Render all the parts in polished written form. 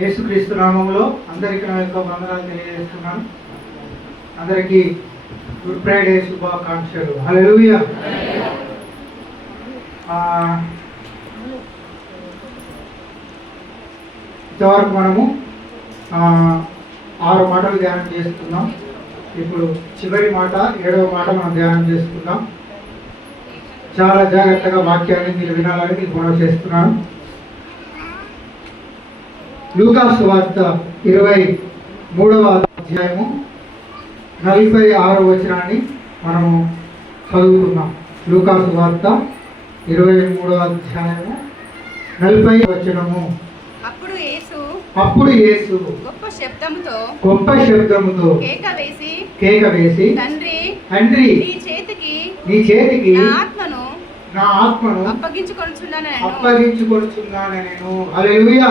యేసుక్రీస్తు నామములో అందరికీ నా యొక్క వందనాలు తెలియజేస్తున్నాను. అందరికీ గుడ్ ఫ్రైడే శుభాకాంక్షలు. హల్లెలూయా. ఇంతవరకు మనము 6 మాటలు ధ్యానం చేసుకున్నాం. ఇప్పుడు చివరి మాట 7వ మాట మనం ధ్యానం చేసుకుందాం. చాలా జాగ్రత్తగా వాక్యాన్ని మీరు వినాలని మీకు మనవి చేస్తున్నాను. లూకా సువార్త 23వ అధ్యాయము 46వ వచనాన్ని మనము చదువుతున్నాం. లూకా సువార్త 23వ అధ్యాయము 40వ వచనము. అప్పుడు యేసు గొప్ప శబ్దముతో కేక వేసి తండ్రి నీ చేతికి నా ఆత్మను అప్పగించుకొనుచున్నాను నేను. హల్లెలూయా.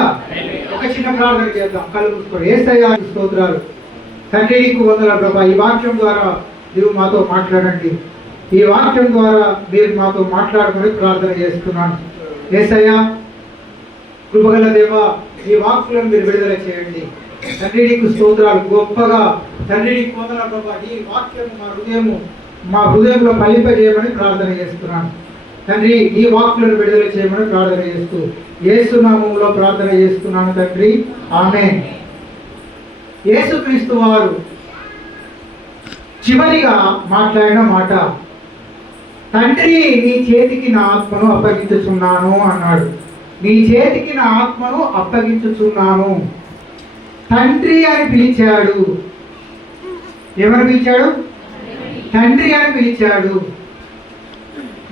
ఒక చిన్న ప్రార్థన చేద్దాం. కళ్ళు మూసుకోండి. యేసయ్యా స్తోత్రాలు. తండ్రి నీకు వందనాలు ప్రభా. ఈ వాక్యం ద్వారా నీవు మాతో మాట్లాడండి. ఈ వాక్యం ద్వారా మీరు మాతో మాట్లాడుకొని ప్రార్థన చేస్తున్నాను. యేసయ్యా కృపగల దేవా, ఈ వాక్కులను మీరు విడుదల చేయండి. తండ్రి నీకు స్తోత్రాలు. గొప్పగా తండ్రి నీకు వందనాలు ప్రభా. ఈ వాక్యం మా హృదయంలో ఫలింపజేయమని ప్రార్థన చేస్తున్నాను. తండ్రి ఈ వాక్కులను విడుదల చేయమని ప్రార్థన చేస్తూ యేసు నామములో ప్రార్థన చేస్తున్నాను తండ్రి. ఆమేన్. యేసుక్రీస్తు వారు చివరిగా మాట్లాడిన మాట, తండ్రి నీ చేతికి నా ఆత్మను అప్పగించుచున్నాను అన్నాడు. నీ చేతికి నా ఆత్మను అప్పగించుచున్నాను. తండ్రి అని పిలిచాడు. ఎవరు పిలిచాడు? తండ్రి అని పిలిచాడు.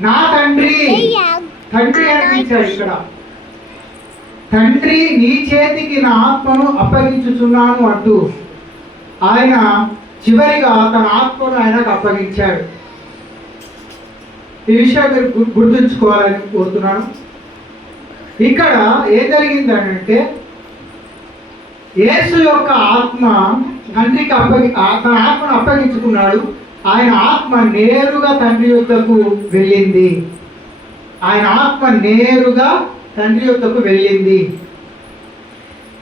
నా తండ్రి అని పిలిచాడు. ఇక్కడ తండ్రి నీ చేతికి నా ఆత్మను అప్పగించుచున్నాను అంటూ ఆయన చివరిగా తన ఆత్మను ఆయనకు అప్పగించాడు. ఈ విషయం మీరు గుర్తుంచుకోవాలని కోరుతున్నాను. ఇక్కడ ఏం జరిగిందంటే యేసు యొక్క ఆత్మ తండ్రికి తన ఆత్మను అప్పగించుకున్నాడు. ఆయన ఆత్మ నేరుగా తండ్రి యొద్దకు వెళ్ళింది. ఆయన ఆత్మ నేరుగా తండ్రి యొద్దకు వెళ్ళింది.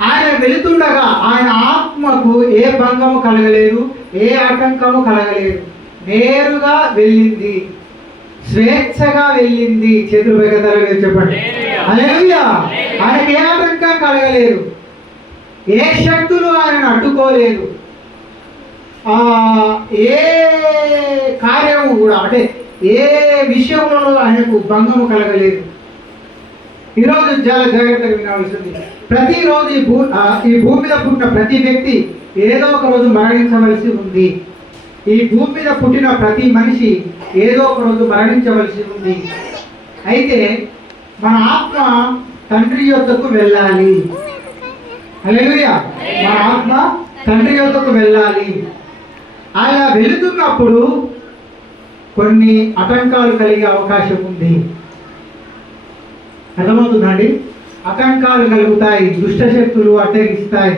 ఆయన వెళుతుండగా ఆయన ఆత్మకు ఏ భంగము కలగలేదు, ఏ ఆటంకము కలగలేదు. నేరుగా వెళ్ళింది, స్వేచ్ఛగా వెళ్ళింది. చేతులు పైకి చెప్పండి. హల్లెలూయా. ఆయనకి ఏ ఆటంకం కలగలేదు, ఏ శక్తులు ఆయనను అడ్డుకోలేదు, ఏ కార్యము కూడా అంటే ఏ విషయంలో ఆయనకు భంగము కలగలేదు. ఈరోజు చాలా జాగ్రత్తగా వినవలసింది. ప్రతిరోజు ఈ భూమి మీద పుట్టిన ప్రతి వ్యక్తి ఏదో ఒక రోజు మరణించవలసి ఉంది. ఈ భూమి మీద పుట్టిన ప్రతి మనిషి ఏదో ఒక రోజు మరణించవలసి ఉంది. అయితే మన ఆత్మ తండ్రి యొద్దకు వెళ్ళాలి. హల్లెలూయా. మన ఆత్మ తండ్రి యొద్దకు వెళ్ళాలి. ఆయన వెళుతున్నప్పుడు కొన్ని ఆటంకాలు కలిగే అవకాశం ఉంది. అర్థమవుతుందండి? ఆటంకాలు కలుగుతాయి, దుష్టశక్తులు అడ్డగిస్తాయి,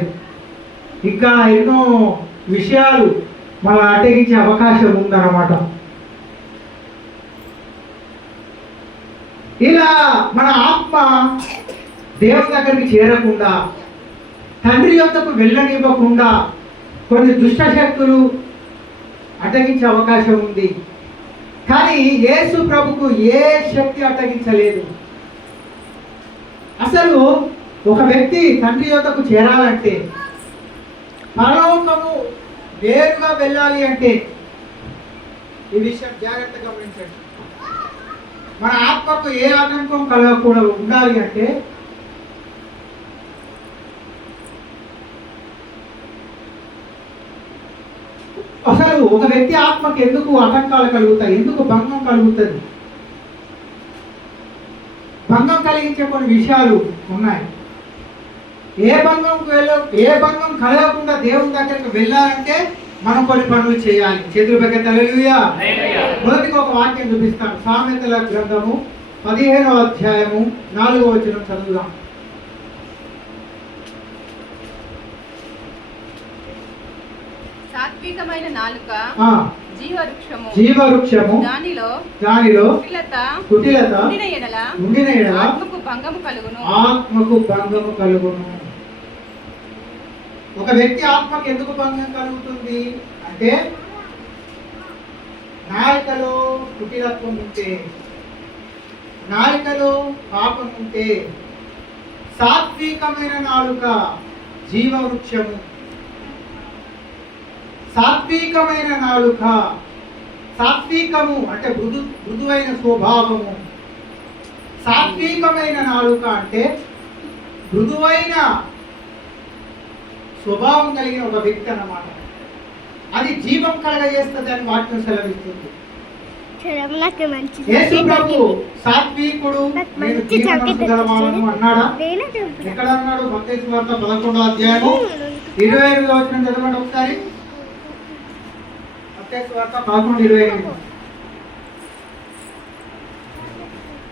ఇంకా ఎన్నో విషయాలు మనం అడ్డగించే అవకాశం ఉందన్నమాట. ఇలా మన ఆత్మ దేవుని దగ్గరికి చేరకుండా, తండ్రి యొద్దకు వెళ్ళనివ్వకుండా కొన్ని దుష్టశక్తులు అడ్డగించే అవకాశం ఉంది. కానీ యేసు ప్రభుకు ఏ శక్తి అడ్డగించలేదు. అసలు ఒక వ్యక్తి తండ్రి యొద్దకు చేరాలంటే, పరలోకము నేరుగా వెళ్ళాలి అంటే ఈ విషయం జాగ్రత్తగా గమనించండి. మన ఆత్మకు ఏ ఆటంకం కలగకూడదు ఉండాలి అంటే అసలు ఒక వ్యక్తి ఆత్మకు ఎందుకు ఆటంకాలు కలుగుతాయి, ఎందుకు భంగం కలుగుతుంది? భంగం కలిగించే కొన్ని విషయాలు ఉన్నాయి. ఏ భంగం కలగకుండా దేవుని దగ్గరికి వెళ్ళాలంటే మనం కొన్ని పనులు చేయాలి. చేతులు పైకి హల్లెలూయా. మొదటిగా ఒక వాక్యం చూపిస్తాను. సామెతల గ్రంథము 15వ అధ్యాయము 4వ వచనం చదువుదాం. జీవవృక్షము దానిలో కుటిలత ఉండిన ఎడల ఆత్మకు భంగము కలుగును. ఒక వ్యక్తి ఆత్మకు ఎందుకు భంగం కలుగుతుంది అంటే నాలుకలో కుటిలత్వం ఉంటే, నాలుకలో పాపం ఉంటే. సాత్వికమైన నాలుక జీవవృక్షము, సాత్వికమైన నాలుక. సాత్వికము అంటే మృదువైన స్వభావము. సాత్వికమైన నాలుక అంటే మృదువైన స్వభావం కలిగిన ఒక వ్యక్తి అన్నమాట. అది జీవం కలగజేస్తుంది అని వాక్యం సెలవిస్తుంది. యేసు ప్రభు సాత్వికుడు, నేను జీవమనస్సు గలవాడను అన్నాడా? ఎక్కడ అన్నాడు? మత్తయి సువార్త 11వ అధ్యాయము 28వ వచనం చదవండి ఒకసారి. మత్తయి సువార్త 11:28.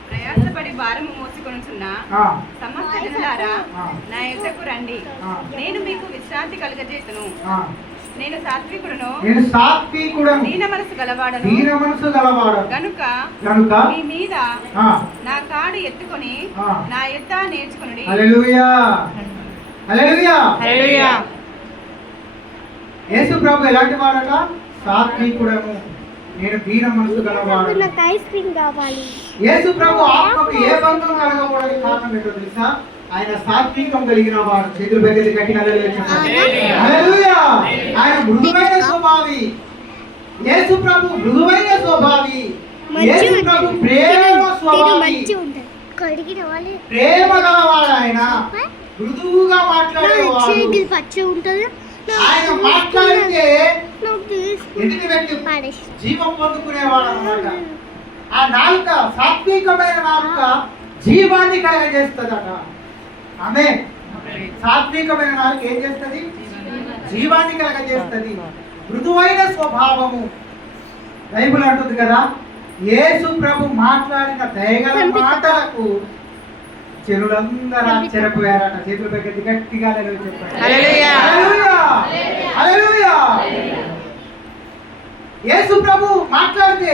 ప్రయాసపడి భారము మోసుకొనుచున్న సమస్త జనులారా నా యొద్దకు రండి, నేను మీకు విశ్రాంతి కలుగజేతును. నేను సాత్వికుడును, దీన మనసు గలవాడను గనుక మీ మీద నా కాడు ఎత్తుకొని నా యొద్ద నేర్చుకొనుడి. హల్లెలూయా, హల్లెలూయా, హల్లెలూయా. యేసు ప్రభు ఎలాంటి వాడట? సాత్వికుడను, నేను దీన మనసు గలవాడు. నాకు ఐస్ క్రీమ్ కావాలి. యేసు ప్రభు ఆత్మకు ఏ బంధం కలగకూడని కారణం ఏంటో తెలుసా? ఆయన సాత్వికం కలిగిన వాడు. చేతులు పెద్దది కట్టిన హల్లెలూయా. ఆయన మృదువైన స్వభావి. యేసు ప్రభు మృదువైన స్వభావి. యేసు ప్రభు ప్రేమ స్వభావి, ప్రేమ గలవాడు. ఆయన మృదువుగా మాట్లాడేవాడు. ఆయన మాట్లాడితే ఎదుటి వ్యక్తి జీవం పొందుకునేవాడు అన్నమాట. ఆ నాలుక, సాత్వికమైన నాలుక జీవాన్ని కలగజేస్తుందట. ఆమె సాత్వికమైన నాలుక ఏం చేస్తుంది? జీవాన్ని కలగజేస్తుంది. మృదువైన స్వభావము. బైబిల్ అంటుంది కదా, యేసు ప్రభు మాట్లాడిన దయగల మాటలకు జనులందరూ ఆశ్చర్యపోయారట. చేతులు పెట్టి గట్టిగా చెప్పారు హల్లెలూయా, హల్లెలూయా. యేసు ప్రభు మాట్లాడితే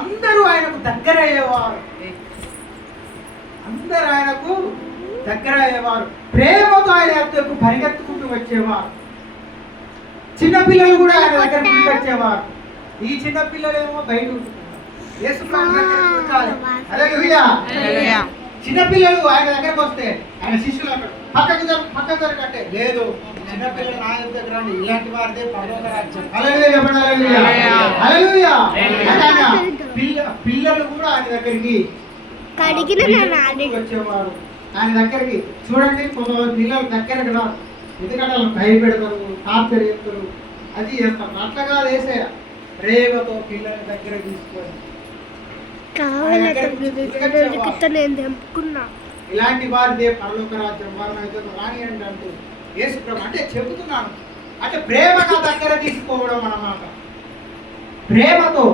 అందరూ ఆయనకు దగ్గర అయ్యేవారు. అందరూ ఆయనకు దగ్గర అయ్యేవారు. ప్రేమతో ఆయన దగ్గరకు పరిగెత్తుకుంటూ వచ్చేవారు. చిన్నపిల్లలు కూడా ఆయన దగ్గరకు వచ్చేవారు. ఈ చిన్న పిల్లలేమో బయట ఉంటున్నారు. యేసు ప్రభు హల్లెలూయా. చిన్నపిల్లలు ఆయన దగ్గరకు వస్తే ఆయన శిష్యులు అంటారు, పక్కకు దొరకట్టే లేదు, చిన్నపిల్లలు నా దగ్గర రండి, ఇలాంటి వారిదే పరలోక రాజ్యం. హల్లెలూయా చెప్పండి, హల్లెలూయా, హల్లెలూయా. పిల్లలు కూడా ఆయన దగ్గరికి వచ్చేవారు. ఆయన దగ్గరికి చూడండి, కొంతమంది పిల్లలు దగ్గరకు రారు. ఎందుకంటే వాళ్ళు భయపెడతారు, టార్చర్ చేస్తారు, అది చేస్తారు. అట్లాగా వేసే ప్రేమతో పిల్లల దగ్గర తీసుకొని ఇలాంటి వారిదే పరలోక రాజ్యం, వారిని అయితే రానియండి అంటూ యేసు ప్రభు అంటే చెబుతున్నాను. అంటే ప్రేమగా దగ్గర తీసుకోవడం అన్నమాట. ప్రేమతో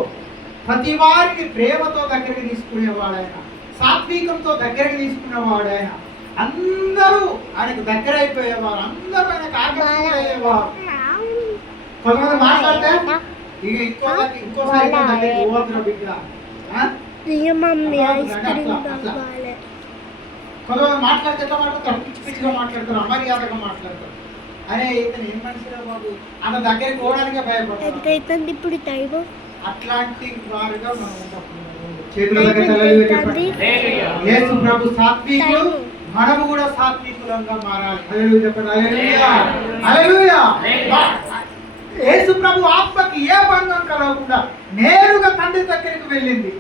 ప్రతి వారిని ప్రేమతో దగ్గరికి తీసుకునేవాడు ఆయన. సాత్వికంతో దగ్గరికి తీసుకునేవాడు ఆయన. అందరూ ఆయనకు దగ్గర అయిపోయేవారు. అందరూ ఆయనకు ఆకర్షించేవారు. కొంతమంది మాట్లాడితే ఇక ఇంకోసారి దగ్గరికి పోవద్దురా బిడ్డ, కొంతమంది మాట్లాడితే ఎట్లా మాట్లాడతారు? పిచ్చి పిచ్చిగా మాట్లాడతారు, అమర్యాదగా మాట్లాడతారు. అరే ఇతను ఏం మనిషిరా బాబు, అంత దగ్గరికి పోవడానికే భయపడతారు. ఇప్పుడు అట్లాంటి వారుగా మనం చేతుల యేసు ప్రభు సాత్వికులు, మనము కూడా సాత్వికులంగా మారాలి. హల్లెలూయా చెప్పండి, హల్లెలూయా, హల్లెలూయా. యేసు ప్రభు ఆత్మకి ఏ భంగం కలగకుండా నేరుగా తండ్రి దగ్గరికి వెళ్ళింది.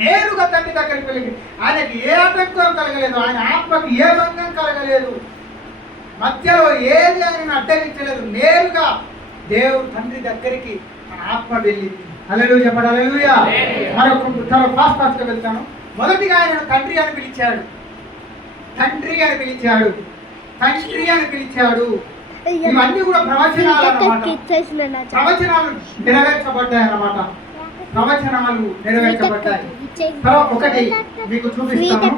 నేరుగా తండ్రి దగ్గరికి వెళ్ళింది. ఆయనకి ఏ ఆటంకం కలగలేదు. ఆయన ఆత్మకి ఏ భంగం కలగలేదు. మధ్యలో ఏది ఆయన అడ్డగించలేదు. నేరుగా దేవుడు తండ్రి దగ్గరికి మన ఆత్మ వెళ్ళింది. హల్లెలూయా చెప్పండి, హల్లెలూయా. మరొక చాలా ఫాస్ట్ గా వెళ్తాను. మొదటిగా ఆయన తండ్రి అని పిలిచాడు. తండ్రి అని పిలిచాడు. తండ్రి అని పిలిచాడు. ఇవన్నీ కూడా ప్రవచనాలు అన్నమాట. ప్రవచనాలు నెరవేర్చబడ్డాయి అన్నమాట. ప్రవచనాలు నెరవేర్చబడ్డాయి. ఒకటి మీకు చూపిస్తాను.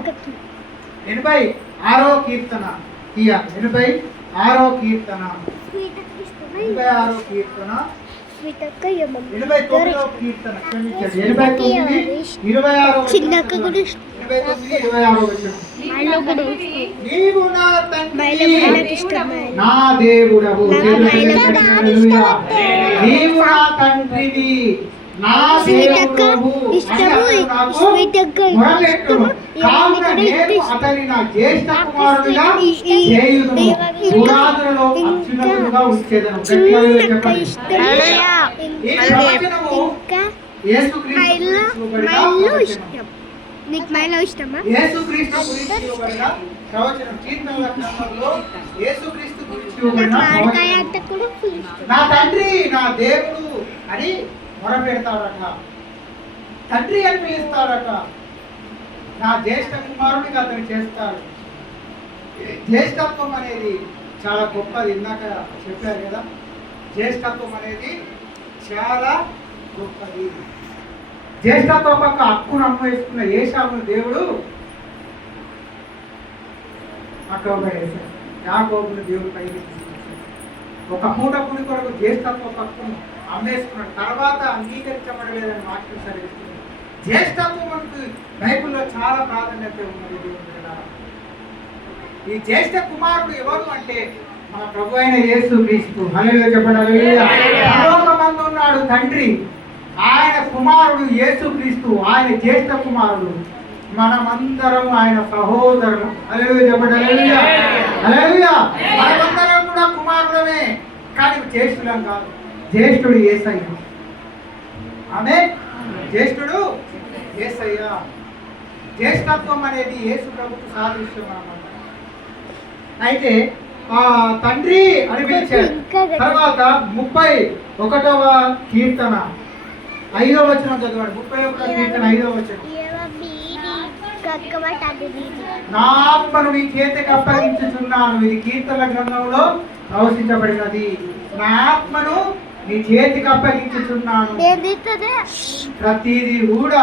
86వ కీర్తన తీయాలి. 86వ కీర్తన, 86వ కీర్తన 89వ కీర్తన క్షమించండి 89 26వ చిన్నక్క కూడా 89 26వ వచనం. నీవు నా తండ్రి నా దేవుడవు. హల్లెలూయా. నీవు నా తండ్రివి నా దేవుడవు అని నాకు మొరపెట్టును. కావున నేను అతని నా జ్యేష్ఠ కుమారుడిగా చేయుదును. పురాణులలో అత్యున్నతుడుగా ఉంచేదను. గట్టిగా చెప్పండి. ఈ ప్రవచనము యేసుక్రీస్తు గురించి ఇవ్వబడిన ప్రవచనం. నీకు మైలో ఇష్టమా? యేసుక్రీస్తు గురించి ఇవ్వబడిన ప్రవచనం. కీర్తనల గ్రంథంలో యేసుక్రీస్తు గురించి ఇవ్వబడిన ప్రవచనం. నా తండ్రి నా దేవుడు అని మొరపెడతాడట. తండ్రి అని పిలుస్తాడట. నా జ్యేష్ఠ కుమారుడిగా అతను చేస్తాడు. జ్యేష్ఠత్వం అనేది చాలా గొప్పది. ఇందాక చెప్పారు కదా, జ్యేష్ఠత్వం అనేది చాలా గొప్పది. జ్యేష్ఠత్వం పక్క హక్కును అన్వయిస్తున్న ఏశావును దేవుడు అక్కగా వేశాడు. యాకోబును దేవుడు పైకి తీసుకొచ్చాడు. ఒక పూట పుడి కొరకు జ్యేష్ఠత్వ హక్కును అమ్మేసుకున్నాడు. తర్వాత అంగీకరించబడలేదని వాక్యం సరిస్తుంది. జ్యేష్ఠత్వం మనకు బైబిల్లో చాలా ప్రాధాన్యత ఉన్నది. దేవుని బిడ్డలారా, ఈ జ్యేష్ఠ కుమారుడు ఎవరు అంటే మన ప్రభు అయిన యేసుక్రీస్తు. హల్లెలూయా చెప్పండి. హల్లెలూయా. పరలోకమందు ఉన్నాడు తండ్రి, ఆయన కుమారుడు యేసుక్రీస్తు, ఆయన జ్యేష్ఠ కుమారుడు. మనమందరం ఆయన సహోదరులు. హల్లెలూయా చెప్పండి. హల్లెలూయా. హల్లెలూయా. మనమందరం కూడా కుమారుడమే, కానీ జ్యేష్ఠులం కాదు. జ్యేష్ఠుడు యేసయ్య. ఆమేన్. జ్యేష్ఠుడు యేసయ్య. జ్యేష్ఠత్వం అనేది యేసు ప్రభుకు సాదృశ్యం అన్నమాట. అయితే ఆ తండ్రి అని పిలిచాడు. తర్వాత 31వ కీర్తన 5వ వచనం చదవండి. 31వ కీర్తన 5వ వచనం. నా ఆత్మను నీ చేతికి అప్పగించుచున్నాను. ఇది కీర్తన గ్రంథంలో ప్రవచించబడినది. నా ఆత్మను నీ చేతికి అప్పగించుచున్నాను. ప్రతిదీ కూడా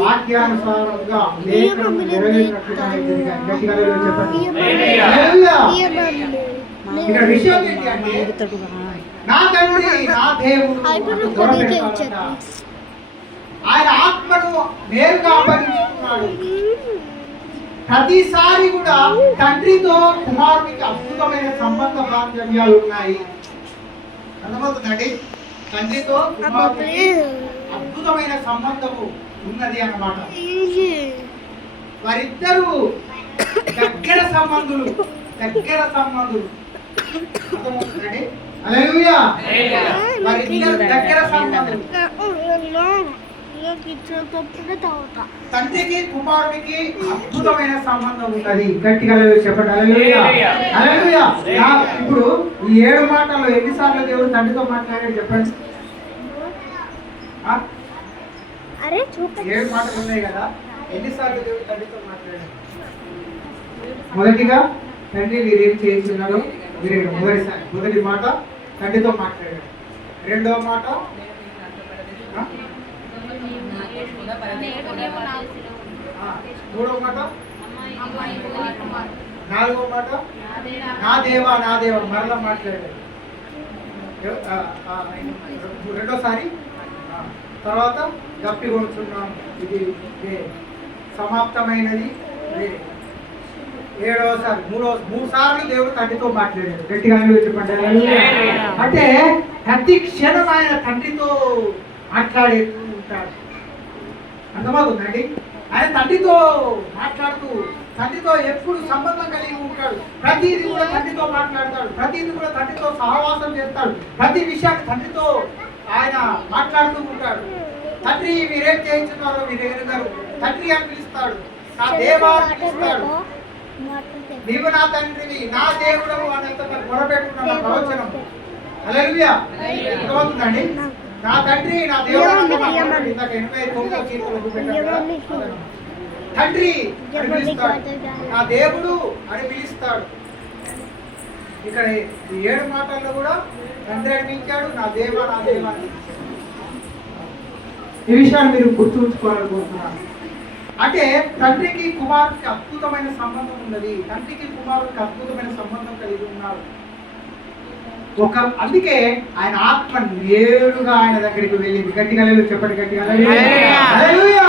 వాక్యానుసారంగా లేఖనం నెరవేరినట్లుగా జరిగాయి. గట్టిగా చెప్పండి. హల్లెలూయా. ఇక్కడ విషయం ఏంటి అంటే, నా తండ్రి నా దేవుడు మొరపెడతాడట. ఆయన ఆత్మను నేరుగా అప్పగించుకున్నాడు. ప్రతిసారి కూడా తండ్రితో కుమారునికి అద్భుతమైన సంబంధ బాంధవ్యాలు ఉన్నాయి. అర్థమవుతుందండి? తండ్రితో కుమారునికి అద్భుతమైన సంబంధము ఉన్నది అన్నమాట. వారిద్దరూ దగ్గర సంబంధులు. అర్థమవుతుందండి? హల్లెలూయా. వారిద్దరు దగ్గర సంబంధులు. తండ్రికి కుమారునికి అద్భుతమైన సంబంధం ఉన్నది. గట్టిగా చెప్పండి. హల్లెలూయా. హల్లెలూయా. ఇప్పుడు ఈ 7 మాటల్లో ఎన్నిసార్లు దేవుడు తండ్రితో మాట్లాడాడు చెప్పండి. 7 మాటలు ఉన్నాయి కదా, ఎన్నిసార్లు దేవుడు తండ్రితో మాట్లాడాడు? మొదటిగా తండ్రి మీరేం చేయించున్నారో మీరు మొదటి మాట తండ్రితో మాట్లాడాడు. రెండవ మాట మూడవ మాట, నాలుగవ మాట నా దేవా మరలా మాట్లాడాడు. రెండోసారి తర్వాత గప్పి కొనుచున్నాను, ఇది సమాప్తమైనది. ఏడవసారి మూడు సార్లు దేవుడు తండ్రితో మాట్లాడాడు. గట్టిగా చెప్పండి. అంటే ప్రతి క్షణం ఆయన తండ్రితో మాట్లాడుతూ ఉంటాడు. అర్థమవుతుందండి? ఆయన తండ్రితో మాట్లాడుతూ, తండ్రితో ఎప్పుడు సంబంధం కలిగి ఉంటాడు. ప్రతిదీ కూడా తండ్రితో మాట్లాడతాడు. ప్రతిదీ కూడా తండ్రితో సహవాసం చేస్తాడు. ప్రతి విషయాన్ని తండ్రితో ఆయన మాట్లాడుతూ ఉంటాడు. తండ్రి మీరేం చేయించున్నారో మీరు ఎరుగరు. తండ్రి అని పిలుస్తాడు. నా దేవా అని పిలుస్తాడు. నీవు నా తండ్రివి, నా దేవుడవు అనేంత మొరపెట్టుకున్న ప్రవచనం. హల్లెలూయా. అర్థమవుతుందండి? నా తండ్రి నా దేవుడు. ఇందాక 89వ కీర్తనలో పెట్టాడు కదా, తండ్రి అని పిలుస్తాడు. నా దేవుడు అని పిలుస్తాడు. ఇక్కడ ఈ 7 మాటల్లో కూడా తండ్రి అని పిలిచాడు. నా దేవా అని పిలిచాడు. ఈ విషయాన్ని మీరు గుర్తుంచుకోవాలనుకుంటున్నాను. అంటే తండ్రికి కుమారుడికి అద్భుతమైన సంబంధం ఉన్నది. తండ్రికి కుమారుడికి అద్భుతమైన సంబంధం కలిగి ఉన్నారు. అందుకే ఆయన ఆత్మ నేరుగా ఆయన దగ్గరికి వెళ్ళింది. గట్టిగా హల్లెలూయా చెప్పండి, గట్టిగా హల్లెలూయా.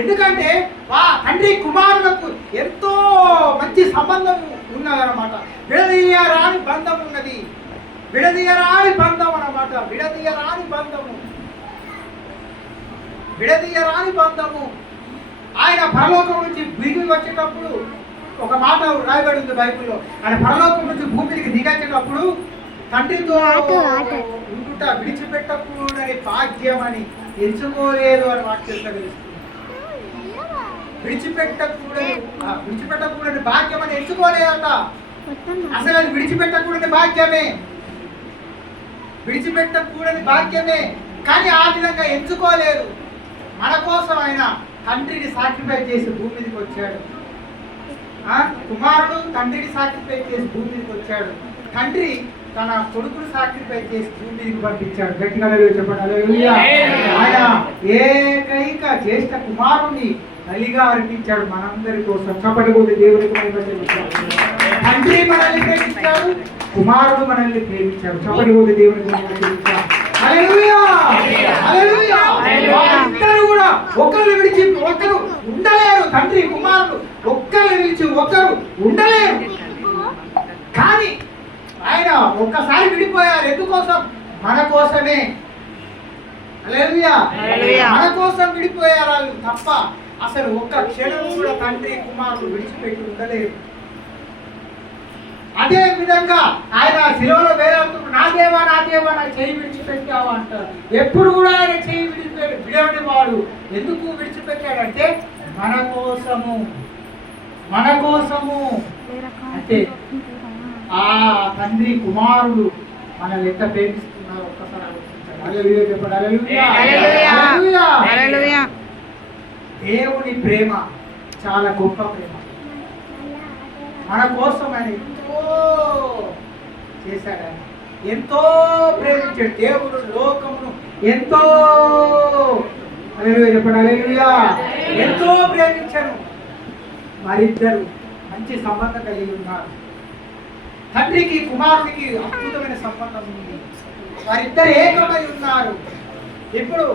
ఎందుకంటే తండ్రి కుమారులకు ఎంతో మంచి సంబంధం ఉన్నదన్నమాట. విడదీయరాని బంధం ఉన్నది. విడదీయరాని బంధం అన్నమాట. విడదీయరాని బంధము. ఆయన పరలోకం నుంచి దిగి వచ్చేటప్పుడు ఒక మాట రాయబడి ఉంది బైబిల్లో. ఆయన పరలోకం నుంచి భూమికి దిగేటప్పుడు తండ్రితో ఉండుట విడిచిపెట్టకూడని భాగ్యం అని ఎంచుకోలేదు అని వాక్యం తెలుస్తుంది. విడిచిపెట్టకూడని భాగ్యం అని ఎంచుకోలేదట. అసలు అది విడిచిపెట్టకూడని భాగ్యమే. కానీ ఆ విధంగా ఎంచుకోలేదు. మన కోసం ఆయన తండ్రిని సాక్రిఫైస్ చేసి భూమి మీదకి వచ్చాడు. కుమారుడు తండ్రిని సాక్రిఫైస్ చేసి భూమి మీదకి వచ్చాడు. తండ్రి తన కొడుకును సాక్రిఫైస్ చేసి భూమి మీదకి పంపించాడు. గట్టిగా చెప్పండి హల్లెలూయా. ఆయన ఏకైక జ్యేష్ఠ కుమారుని బలిగా అర్పించాడు మనందరి కోసం. చప్పటికొద్ది దేవునికి తండ్రి మనల్ని ప్రేమించాడు, కుమారుడు మనల్ని ప్రేమించాడు. చప్పటికొద్ది దేవునికి ఇద్దరు కూడా ఒకరిని విడిచి ఒకరు ఉండలేరు. తండ్రి కుమారుడు ఒక్కరిని విడిచి ఒకరు ఉండలేరు. కానీ ఆయన ఒక్కసారి విడిపోయారు. ఎందుకోసం? మన కోసమే. హల్లెలూయా. మన కోసం విడిపోయారు వాళ్ళు తప్ప అసలు ఒక్క క్షణం కూడా తండ్రి కుమారుడు విడిచిపెట్టి ఉండలేరు. అదే విధంగా ఆయన శిలువలో వేలాడుతూ నా దేవా నాకు చేయి విడిచిపెట్టావు అంటారు. ఎప్పుడు కూడా ఆయన చేయి విడవని వాడు. ఎందుకు విడిచిపెట్టాడంటే మన కోసము అంటే ఆ తండ్రి కుమారుడు మనల్ని ఎంత ప్రేమిస్తున్నారు ఒక్కసారి ఆలోచించాలి. హల్లెలూయా చెప్పండి హల్లెలూయా. దేవుని ప్రేమ చాలా గొప్ప ప్రేమ. మన కోసం ఆయన ఎంతో చేశాడు. ఆయన ఎంతో ప్రేమించాడు. దేవుడు లోకమును ఎంతో హల్లెలూయా చెప్పండి హల్లెలూయా ఎంతో ప్రేమించాడు. వారిద్దరు మంచి సంబంధం కలిగి ఉన్నారు. తండ్రికి కుమారునికి అద్భుతమైన సంబంధం ఉంది. వారిద్దరు ఏకమై ఉన్నారు. ఇప్పుడు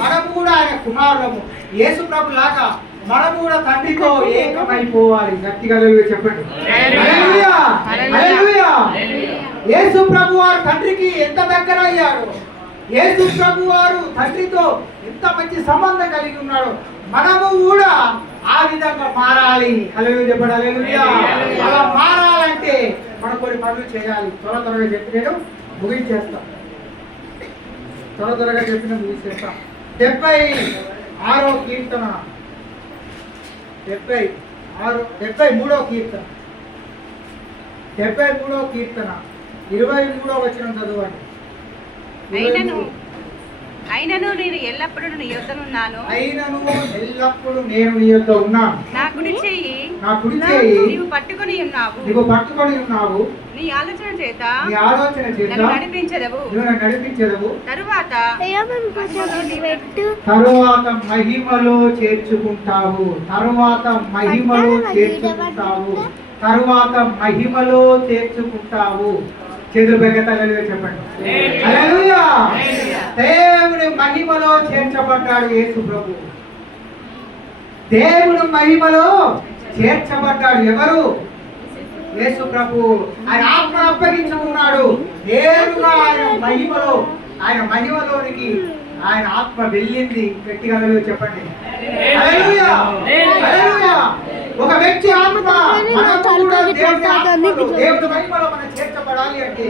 మనము కూడా ఆయన కుమారులము. యేసు ప్రభు లాగా మనము కూడా తండ్రితో ఏకమైపోవాలి. గట్టిగా చెప్పండి హల్లెలూయా హల్లెలూయా. యేసు ప్రభు వారు తండ్రికి ఎంత దగ్గర అయ్యాడు. యేసు ప్రభు వారు తండ్రితో ఎంత మంచి సంబంధం కలిగి ఉన్నాడు. మనము కూడా ఆ విధంగా మారాలి. హల్లెలూయా చెప్పండి హల్లెలూయా. అలా మారాలంటే మనం కొన్ని పనులు చేయాలి. త్వరగా చెప్పి నేను ముగించేస్తాం. త్వరగా చెప్పిన ముగించేస్తాం. 76వ కీర్తన 73వ కీర్తన 23వ వచనం చదవండి. అయినను నేను ఎల్లప్పుడూ నీ యొద్ద ఉన్నాను. నేను నీ యొద్ద ఉన్నాను. నా కుడి చెయ్యి నీవు పట్టుకొని ఉన్నావు. నీ ఆలోచన చేత నన్ను నడిపించెదవు. తరువాత మహిమలో చేర్చుకుంటావు. చేతులు పెగతాలు చెప్పండి హల్లెలూయా. దేవుని మహిమలో చేర్చబడ్డాడు యేసు ప్రభు. దేవుని మహిమలో చేర్చబడ్డాడు. ఎవరు? యేసు ప్రభు. ఆయన ఆత్మ అప్పగించుకున్నాడు. నేరుగా ఆయన మహిమలోనికి ఆయన ఆత్మ వెళ్ళింది. గట్టిగా చెప్పండి హల్లెలూయా హల్లెలూయా. ఒక వ్యక్తి ఆత్మ దేవుని మహిమలో మనం చేర్చబడాలి అంటే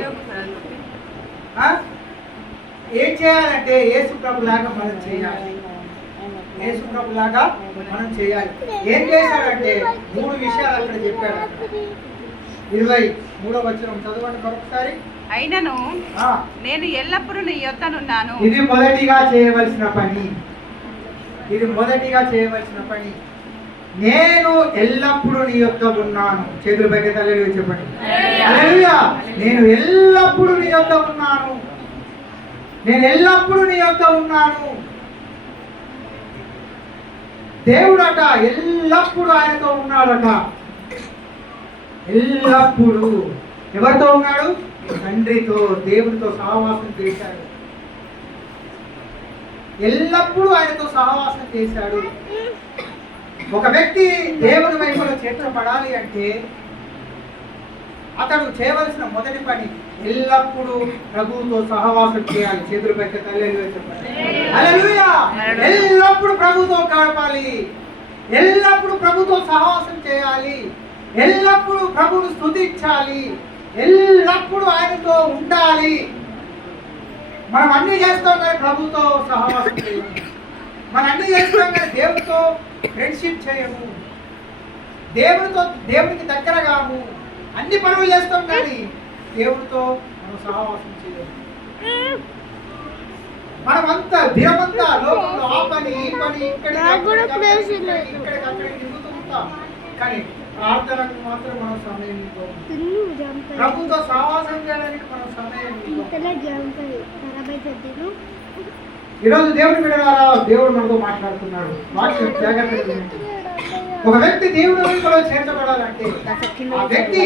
ఏం చేయాలంటే యేసు ప్రభు లాగా మనం చేయాలి. ఏం చేశాడంటే 3 విషయాలు అక్కడ చెప్పాడు. 23వ వచనం చదవండి మరొకసారి. అయినను నేను ఎల్లప్పుడూ నీ యొద్దనున్నాను. ఇది మొదటిగా చేయవలసిన పని. నేను ఎల్లప్పుడూ నీ యొద్ద ఉన్నాను. చేతులు పైకి హల్లెలూయా చెప్పండి హల్లెలూయా. నేను ఎల్లప్పుడూ నీ యొద్ద ఉన్నాను. దేవుడట ఎల్లప్పుడూ ఆయనతో ఉన్నాడట. ఎవరితో ఉన్నాడు? తండ్రితో, దేవుడితో సహవాసం చేశాడు. ఎల్లప్పుడూ ఆయనతో సహవాసం చేశాడు. ఒక వ్యక్తి దేవుని వైపులో చేర్చబడాలి అంటే అతడు చేయవలసిన మొదటి పని ఎల్లప్పుడూ ప్రభువుతో సహవాసం చేయాలి. చేతులు పెట్టి హల్లెలూయా చెప్పండి. హల్లెలూయా. ఎల్లప్పుడూ ప్రభువుతో గడపాలి, ఎల్లప్పుడూ ప్రభుతో సహవాసం చేయాలి, ఎల్లప్పుడూ ప్రభువును స్తుతించాలి, ఎల్లప్పుడూ ఆయనతో ఉండాలి. మనం అన్ని చేస్తాం కానీ ప్రభుతో సహవాసం చేయము. మనం అన్ని చేస్తాం కానీ దేవుడితో ఫ్రెండ్షిప్ చేయము, దేవుడికి దగ్గరగాము. అన్ని పనులు చేస్తాం కానీ దేవుడితో మనం సహవాసం చేయము. మనమంతా దినమంతా లోకంలో ఆ పని ఈ పని ఇక్కడికి అక్కడికి తిరుగుతూ ఉంటాం కానీ ప్రార్థనకు మాత్రం మనం సమయం ఇవ్వము. ప్రభుతో సహవాసం చేయడానికి మనం సమయం ఇవ్వము. ఈరోజు దేవుని బిడ్డలారా, దేవుడు మనతో మాట్లాడుతున్నాడు. వాక్యం జాగ్రత్తగా వినండి. ఒక వ్యక్తి దేవుడి వైపులో చేర్చబడాలంటే ఆ వ్యక్తి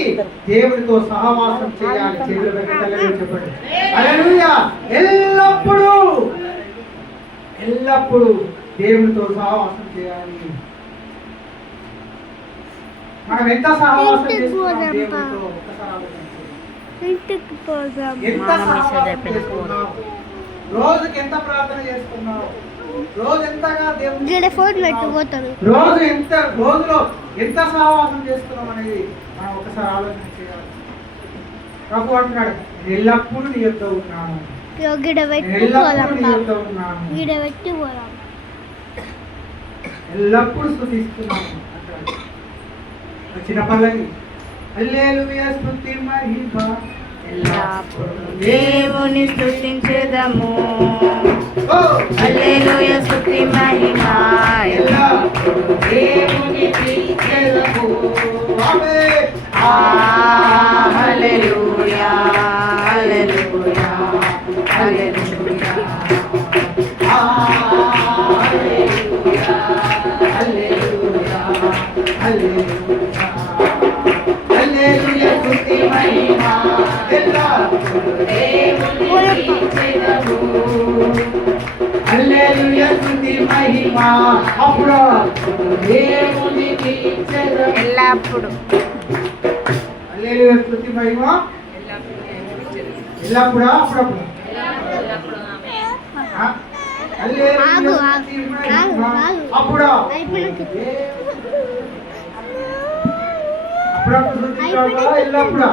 దేవుడితో సహవాసం చేయాలి. చేతులు పెట్టి హల్లెలూయా చెప్పండి. హల్లెలూయా. ఎల్లప్పుడూ దేవుడితో సహవాసం చేయాలి. మనం ఎంత సహవాసం చేస్తున్నాం దేవుడితో ఒకసారి ఆలోచించండి. ఎంత సహవాసం చేస్తున్నాం? రోజుకి ఎంత ప్రార్థన చేస్తున్నావు? రోజు ఎంతగా దేవుడిలో ఎంత సహవాసం చేస్తున్నాం అనేది మనం ఒకసారి ఆలోచన చేయాలి. ప్రభు అంటున్నాడు, ఎల్లప్పుడూ నీ యొద్ద ఉన్నాను, ఎల్లప్పుడూ స్తుతిస్తున్నాను అంటాడు. వచ్చిన పల్లవి హల్లెలూయా స్తుతి మహిమ దేవుని స్తుతించెదము. హల్లెలూయా స్తుతి మహిమ ఎల్లప్పుడూ దేవునికి ఇచ్చెదము. ఆమేన్. హల్లెలూయా హల్లెలూయా హల్లెలూయా హల్లెలూయా హల్లెలూయా హల్లెలూయా హల్లెలూయా స్తుతి మహిమ ఎల్లప్పుడూ దేవునికి ఇచ్చెదము. హల్లెలూయా స్తుతి మహిమ అప్పుడప్పుడు దేవునికి ఇచ్చెదము. ఎల్లప్పుడు హల్లెలూయా స్తుతి మహిమ ఎల్లప్పుడా అప్పుడప్పుడు? హల్లెలూయా స్తుతి మహిమ అప్పుడా? అప్పుడప్పుడు స్తుతించాలా? ఎల్లప్పుడా?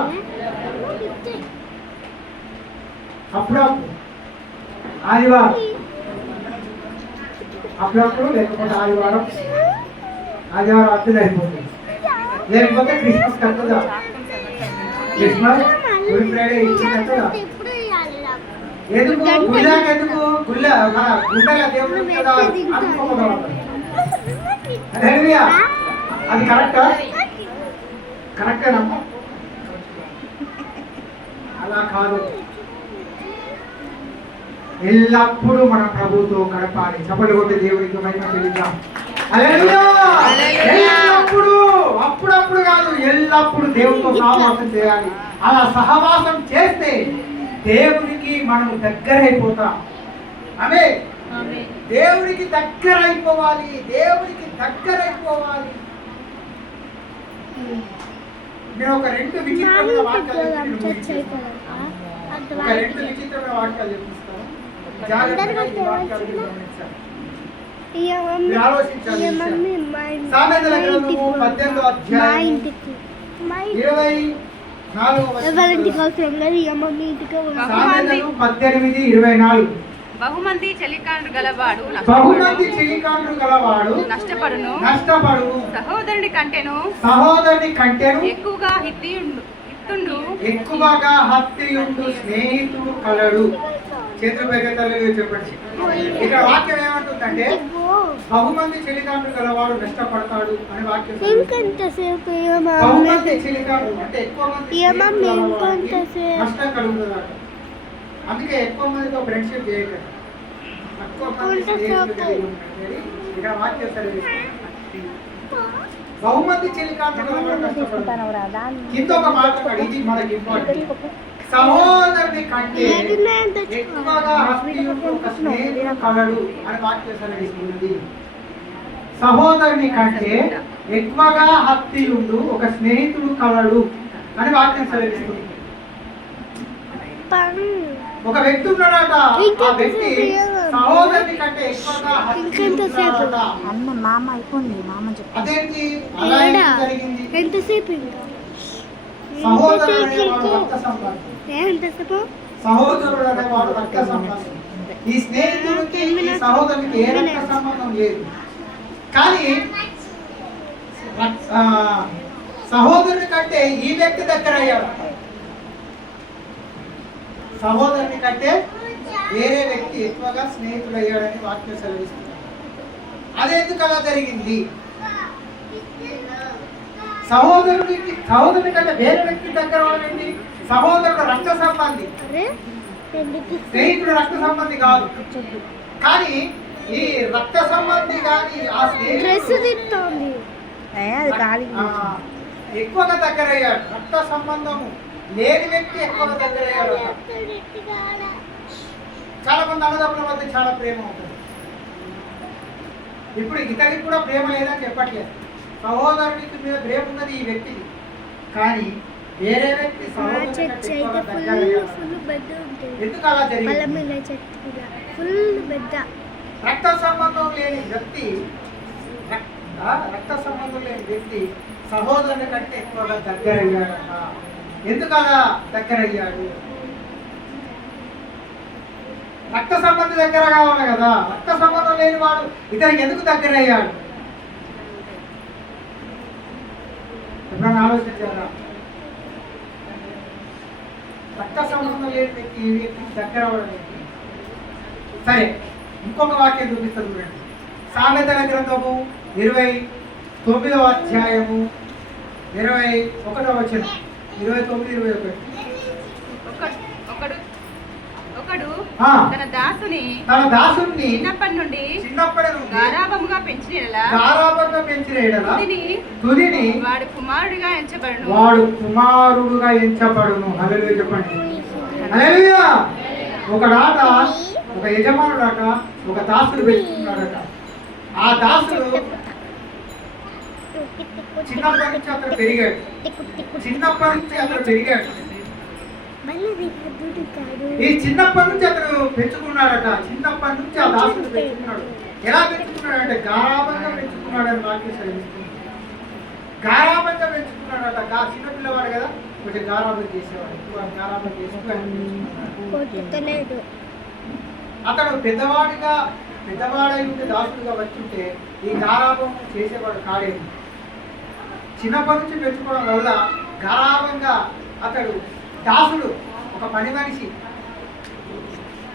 అప్పుడప్పుడు ఆదివారం అప్పుడప్పుడు, లేకపోతే ఆదివారం అత్తే సరిపోతుంది. లేకపోతే క్రిస్మస్ కట్టదా? క్రిస్మస్ గుడ్ ఫ్రైడే ఇచ్చి కట్టదా? ఎందుకు గుళ్ళకి? ఎందుకు గుళ్ళ మన గుండెల దేవుడు కదా అనుకోకూడదు. అది కరెక్టా? కరెక్టేనమ్మా? అలా కాదు. ఎల్లప్పుడూ మనం ప్రభువుతో గడపాలి. చప్పట్లు కొట్టి దేవుడికి మహిమ చెల్లిద్దాం. హల్లెలూయా. ఎల్లప్పుడూ, అప్పుడప్పుడు కాదు, ఎల్లప్పుడూ దేవుడితో సహవాసం చేయాలి. అలా సహవాసం చేస్తే దేవునికి మనం దగ్గర అయిపోతాం. ఆమేన్. దేవుడికి దగ్గర అయిపోవాలి, దేవుడికి దగ్గర అయిపోవాలి. నేను ఒక రెండు విచిత్రమైన వాక్యాలు చెప్పిస్తాను. జాగ్రత్తగా ఈ వాక్యాలను గమనించాలి. ఆలోచించాలి. సామెతల గ్రంథము 18వ అధ్యాయం 24. బహుమంది చెలికాండ్రు గలవాడు నష్టపడును. సహోదరుని కంటెను ఎక్కువగా హత్తియుండు స్నేహితుడు కలడు. చేతులు పైకెత్తాలి చెప్పండి. ఇక్కడ వాక్యం ఏమంటుందంటే బహుమంది చెలికాండ్రు గలవాడు నష్టపడతాడు అనే వాక్యం. బహుమంది చెలికాండ్రు అంటే ఎక్కువ మంది నష్టం కలుగుతుంది. అందుకే ఎక్కువ మందితో ఫ్రెండ్షిప్ చేయగలరు. తక్కువ మంది ఇక్కడ వాక్యం సర్వీస్ బహుమంది చెలికాండ్రు కింద ఒక మాట ఇది మనకి ఇంపార్టెంట్. సహోదరుని కంటే ఎక్కువగా హస్తియుండు ఒక స్నేహితుడు కలడు అని వాక్యం సెలవిస్తున్నది. సహోదరుని కంటే ఎక్కువగా హస్తియుండు ఒక స్నేహితుడు కలడు అని వాక్యం సెలవిస్తుంది. ఒక వ్యక్తి ఉన్నాడట, ఆ వ్యక్తి సహోదరుని కంటే ఎక్కువగా హస్తియుండు ఉన్నాడట. అదేంటి అలా ఎందుకు జరిగింది? సహోదరుడు అనేవాడు రక్త సంబంధం. సహోదరుడు అనేవాడు రక్త సంబంధం. ఈ స్నేహితుడికి ఈ సహోదరునికి ఏ రక్త సంబంధం లేదు. కానీ సహోదరుని కంటే ఈ వ్యక్తి దగ్గర అయ్యాడు. సహోదరుని కంటే వేరే వ్యక్తి ఎక్కువగా స్నేహితుడు అయ్యాడని వాక్యం సెలవిస్తుంది. అదెందుకు అలా జరిగింది? సహోదరుని కంటే వేరే వ్యక్తి దగ్గర వాళ్ళండి. సహోదరుడు రక్త సంబంధి, స్నేహితుడు రక్త సంబంధి కాదు. కానీ ఈ రక్త సంబంధి కానీ ఆ స్నేహితుడు ఎక్కువగా దగ్గర అయ్యాడు. రక్త సంబంధము లేని వ్యక్తి ఎక్కువగా దగ్గర అయ్యాడు. చాలా మంది అన్నదమ్ముల మధ్య చాలా ప్రేమ ఉంటుంది. ఇప్పుడు ఇతనికి కూడా ప్రేమ లేదని చెప్పట్లేదు. సహోదరునికి మీద ప్రేమ ఉన్నది ఈ వ్యక్తికి. కానీ వేరే వ్యక్తి ఎందుకు అలా జరిగింది? రక్త సంబంధం లేని వ్యక్తి సహోదరుని కంటే ఎక్కువగా దగ్గర అయ్యాడట. ఎందుకు అలా దగ్గర అయ్యాడు? రక్త సంబంధి దగ్గర కావాలి కదా. రక్త సంబంధం లేని వాడు ఇతనికి ఎందుకు దగ్గర అయ్యాడు? ఎప్పుడైనా ఆలోచించారా? రక్త సంబంధం లేని వ్యక్తి ఈ వ్యక్తికి దగ్గర అవ్వడం. సరే, ఇంకొక వాక్యం చూపిస్తారు చూడండి. సామెతల గ్రంథము 29వ అధ్యాయము 21వ వచనం. 29-21. ఒకడు తన దాసుని చిన్నప్పటి నుండి గారాబముగా పెంచిన యెడల తుదిని వాడు కుమారుడుగా ఎంచబడును. హల్లెలూయా చెప్పండి. హల్లెలూయా. ఒకడాట ఒక యజమానుడాట ఒక దాసుడు పెంచుకున్నాడట. ఆ దాసుడు చిన్నప్పటి నుంచి అతను పెరిగాడు. ఈ చిన్నప్పటి నుంచి అతను పెంచుకున్నాడట. చిన్నప్పటి నుంచి ఆ దాసుడు పెంచుకున్నాడు. ఎలా పెంచుకున్నాడంటే గారాబంగా పెంచుకున్నాడని వాక్యం చదివిస్తుంది. గారాబంగా పెంచుకున్నాడట. చిన్న పిల్లవాడు కదా, కొంచెం గారాబం చేసేవాడు. ఎక్కువ గారాబం చేసుకున్నాడు. అతడు పెద్దవాడై ఉంటే దాసుడుగా వచ్చుంటే ఈ గారాబం చేసేవాడు కాడేది. చిన్నప్పటి నుంచి పెంచుకోవడం వల్ల గారాబంగా అతడు దాసుడు, ఒక పని మనిషి,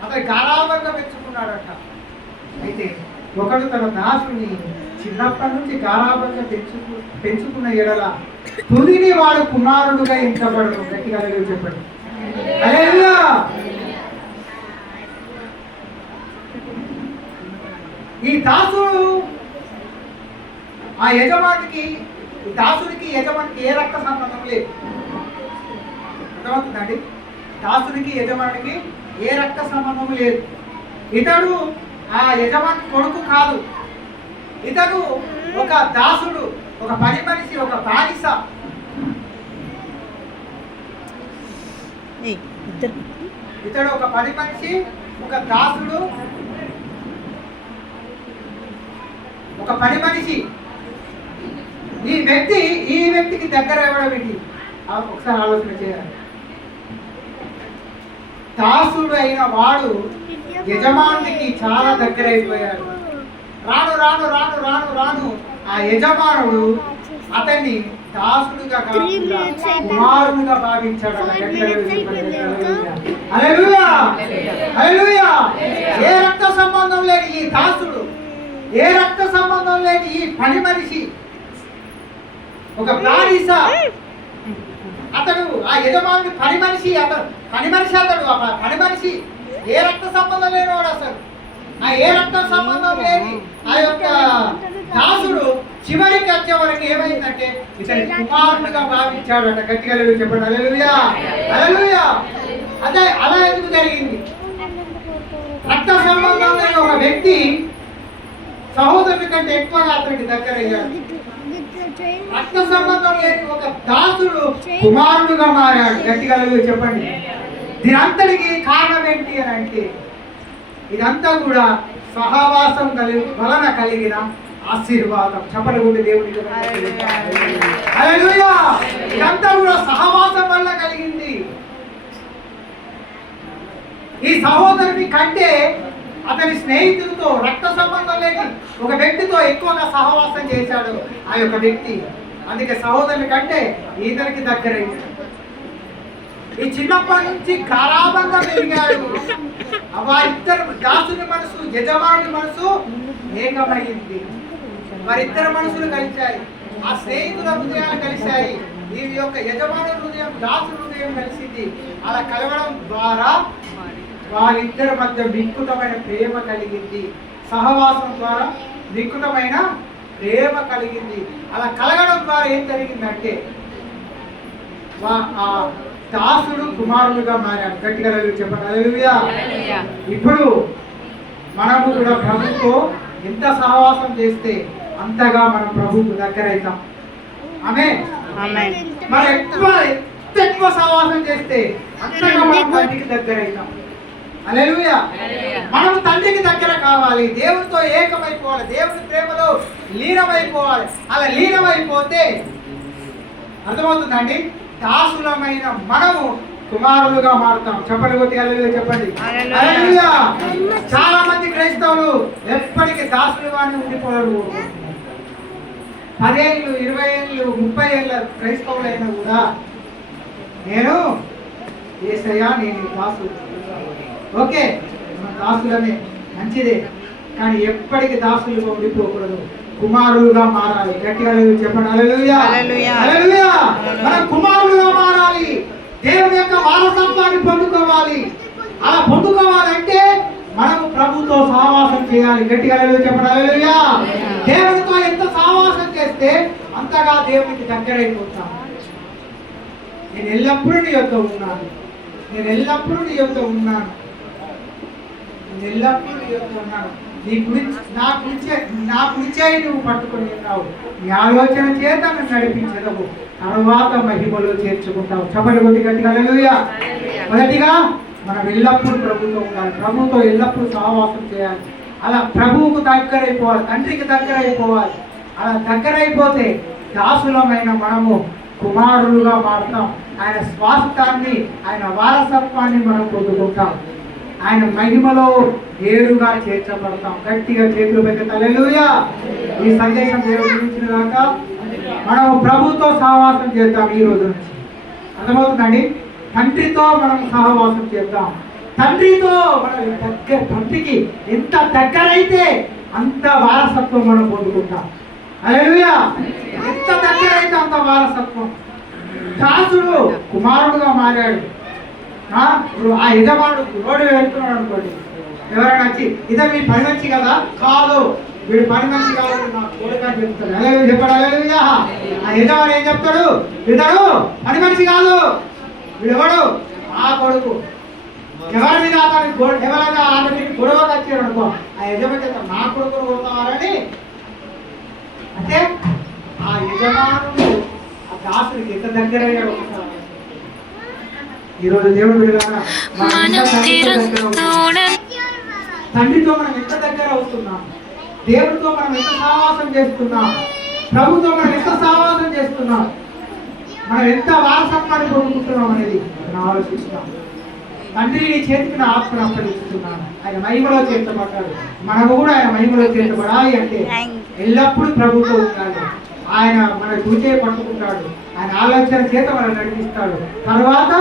అతడు గారాబంగా పెంచుకున్నాడట. అయితే ఒకడు తన దాసుని చిన్నప్పటి నుంచి గారాబంగా పెంచుకున్న ఎడల తుదిని వాడు కుమారుడుగా ఎంచబడను. గట్టిగా చెప్పండి. హల్లెలూయా. ఈ దాసుడు ఆ దాసునికి యజమానికి ఏ రక్త సంబంధం లేదు. అర్థమవుతుందండి? దాసునికి యజమానికి ఏ రక్త సంబంధం లేదు. ఇతడు ఆ యజమాని కొడుకు కాదు. ఇతడు ఒక దాసుడు, ఒక పని మనిషి, ఒక బానిస. ఇతడు ఒక పని మనిషి, ఒక దాసుడు, ఒక పని మనిషి. ఈ వ్యక్తికి దగ్గర ఇవ్వడం ఏంటి? ఒకసారి ఆలోచన చేయాలి. దాసుడు అయిన వాడు యజమానుడికి చాలా దగ్గర అయిపోయాడు. రాను రాను రాను రాను రాను ఆ యజమానుడు అతన్ని దాసుడుగా కాకుండా కుమారుడుగా భావించాడు. హల్లెలూయా. హల్లెలూయా. ఏ రక్త సంబంధం లేని ఈ దాసుడు, ఏ రక్త సంబంధం లేని ఈ పని మనిషి, ఒక బానిస, అతడు ఆ యజమానుడి పని మనిషి. అతడు ఆ పని మనిషి ఏ రక్త సంబంధం లేనివాడు. అసలు ఆ ఏ రక్త సంబంధం లేని ఆ యొక్క దాసుడు చివరికి వచ్చే వరకు ఏమైందంటే ఇతని కుమారుడుగా భావించాడట. గట్టిగా చెప్పండి హల్లెలూయా, హల్లెలూయా. అదే అలా ఎందుకు జరిగింది? రక్త సంబంధం లేని ఒక వ్యక్తి సహోదరుని కంటే ఎక్కువగా అతనికి దగ్గర అయ్యాడు. రక్త సంబంధం లేని ఒక దాసుడు కుమారుడుగా మారాడు. గట్టిగా చెప్పండి. దీనంతటికి కారణం ఏంటి అని అంటే ఇదంతా కూడా సహవాసం వలన కలిగిన ఆశీర్వాదం. చెప్పలుగుండి దేవుడి హల్లెలూయా. ఇదంతా కూడా సహవాసం వల్ల కలిగింది. ఈ సహోదరుని కంటే అతని స్నేహితులతో రక్త సంబంధం లేని ఒక వ్యక్తితో ఎక్కువగా సహవాసం చేశాడు ఆ యొక్క వ్యక్తి. అందుకే సహోదరుని కంటే ఇతనికి దగ్గరైంది. ఈ చిన్నప్పటి నుంచి గారాబంగా పెరిగాడు. వారిద్దరు దాసుని మనసు యజమానుని మనసు ఏకమైంది. వారిద్దరు మనసులు కలిశాయి. ఆ స్నేహితుల హృదయాలు కలిశాయి. ఈ యొక్క యజమాని హృదయం దాసు హృదయం కలిసింది. అలా కలవడం ద్వారా వారిద్దరి మధ్య వికృతమైన ప్రేమ కలిగింది. సహవాసం ద్వారా వికృతమైన ప్రేమ కలిగింది. అలా కలగడం ద్వారా ఏం జరిగిందంటే ఆ దాసుడు కుమారుడుగా మారాడు. గట్టిగా చెప్పండి హల్లెలూయా. ఇప్పుడు మనము కూడా ప్రభుతో ఎంత సహవాసం చేస్తే అంతగా మనం ప్రభువుకు దగ్గర అవుతాం. ఆమేన్. మనం ఎక్కువ సహవాసం చేస్తే అంతగా మనం తండ్రికి దగ్గర అవుతాం. హల్లెలూయా. మనము తండ్రికి దగ్గర కావాలి. దేవునితో ఏకమైపోవాలి. దేవుని ప్రేమలో లీనమైపోవాలి. అలా లీనమైపోతే అర్థమవుతుందండి, దాసులమైన మనము కుమారులుగా మారుతాం. చెప్పండి కొద్ది హల్లెలూయా చెప్పండి హల్లెలూయా. చాలా మంది క్రైస్తవులు ఎప్పటికీ దాసులుగానే ఉండిపోరు. 10 ఏళ్ళు 20 ఏళ్ళు 30 ఏళ్ళ క్రైస్తవులైనా కూడా నేను యేసయ్యా నేను దాసు. ఓకే, మన దాసులనే మంచిదే, కానీ ఎప్పటికీ దాసులుగా ఉండిపోకూడదు. కుమారులుగా మారాలి. గట్టిగా చెప్పండి హల్లెలూయా, హల్లెలూయా. మనం కుమారులుగా మారాలి. దేవుని యొక్క వారసత్వాన్ని పొందుకోవాలి. అలా పొందుకోవాలంటే మనము ప్రభుతో సహవాసం చేయాలి. గట్టిగా చెప్పండి హల్లెలూయా. దేవునితో ఎంత సహవాసం చేస్తే అంతగా దేవునికి దగ్గరైపోతాం. నేను ఎల్లప్పుడూ నీ యొక్క ఉన్నాను. నేను ఎల్లప్పుడూ నీ యొక్క ఉన్నాను. నేను ఎల్లప్పుడూ నీ యొక్క ఉన్నాను. నీ గురించి నా గురించే నువ్వు పట్టుకొని ఉన్నావు. నీ ఆలోచన చేత నన్ను నడిపించదవు. తర్వాత మహిమలో చేర్చుకుంటావు. చెప్పండి కొద్ది గట్టిగా హల్లెలూయా. మొదటిగా మనం ఎల్లప్పుడూ ప్రభుతో ఉండాలి. ప్రభుతో ఎల్లప్పుడూ సహవాసం చేయాలి. అలా ప్రభువుకు దగ్గరైపోవాలి. తండ్రికి దగ్గరైపోవాలి. అలా దగ్గరైపోతే దాసులమైన మనము కుమారులుగా మారుతాం. ఆయన స్వాస్థాన్ని ఆయన వారసత్వాన్ని మనం పొందుకుంటాం. ఆయన మహిమలో ఏరుగా చేర్చబడతాం. గట్టిగా చేతులు పెట్టి హల్లెలూయా. ఈ సందేశం దేవుడు గురించిన దాక మనం ప్రభుతో సహవాసం చేద్దాం. ఈ రోజు నుంచి అర్థమవుతుందండి. తండ్రితో మనం సహవాసం చేద్దాం. తండ్రితో మనం తండ్రికి ఎంత దగ్గరైతే అంత వారసత్వం మనం పొందుకుంటాం. హల్లెలూయా. ఎంత దగ్గరైతే అంత వారసత్వం. దాసుడు కుమారుడుగా మారాడు. ఆ యజమానుడు రోడ్డు వెళ్తున్నాడు అనుకోండి, ఎవరైనా వచ్చి ఇతను మీ పని మంచి కదా, కాదు వీడు పని మంచి కాదు నా కొడుకు అని చెప్తాడు. హల్లెలూయా చెప్పాడు హల్లెలూయా. ఆ యజమానుడు ఏం చెప్తాడు, ఇతడు పని మనిషి కాదు, వీడు ఎవడు ఆ కొడుకు. ఎవరి మీద ఎవరైనా అతనికి గొడవకు వచ్చారు అనుకో, ఆ యజమాని చెప్తాడు నా కొడుకును కొడతావారని. అంటే ఆ యజమానుడు ఆ దాసుడికి ఎంత దగ్గర అయ్యాడు. ఈరోజు దేవుడు తండ్రితో మనం ఎంత దగ్గర అవుతున్నాం, దేవుడితో మనం ఎంత సహవాసం చేస్తున్నాం, ప్రభుతో మనం ఎంత సహవాసం చేస్తున్నాం, మనం ఎంత వారసత్వాన్ని పొందుకుంటున్నాం అనేది మనం ఆలోచిస్తున్నాం. తండ్రి నీ చేతికి నా ఆత్మను అప్పగిస్తున్నాను. ఆయన మహిమలో చేర్చబడ్డాడు. మనము కూడా ఆయన మహిమలో చేర్చబడాలి అంటే ఎల్లప్పుడూ ప్రభుతో ఉండాలి. ఆయన మన గురిచే పట్టుకుంటాడు. ఆయన ఆలోచన చేత మనం నడిపిస్తాడు. తర్వాత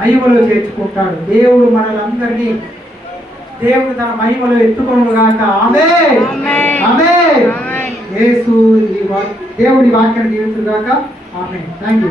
మహిమలో చేర్చుకుంటాడు. దేవుడు మనలందరినీ దేవుడు తన మహిమలో ఎత్తుకోను గాక. ఆమేన్ ఆమేన్. యేసు దేవుడి వాక్యాన్ని దీవించును గాక. ఆమేన్. థాంక్యూ.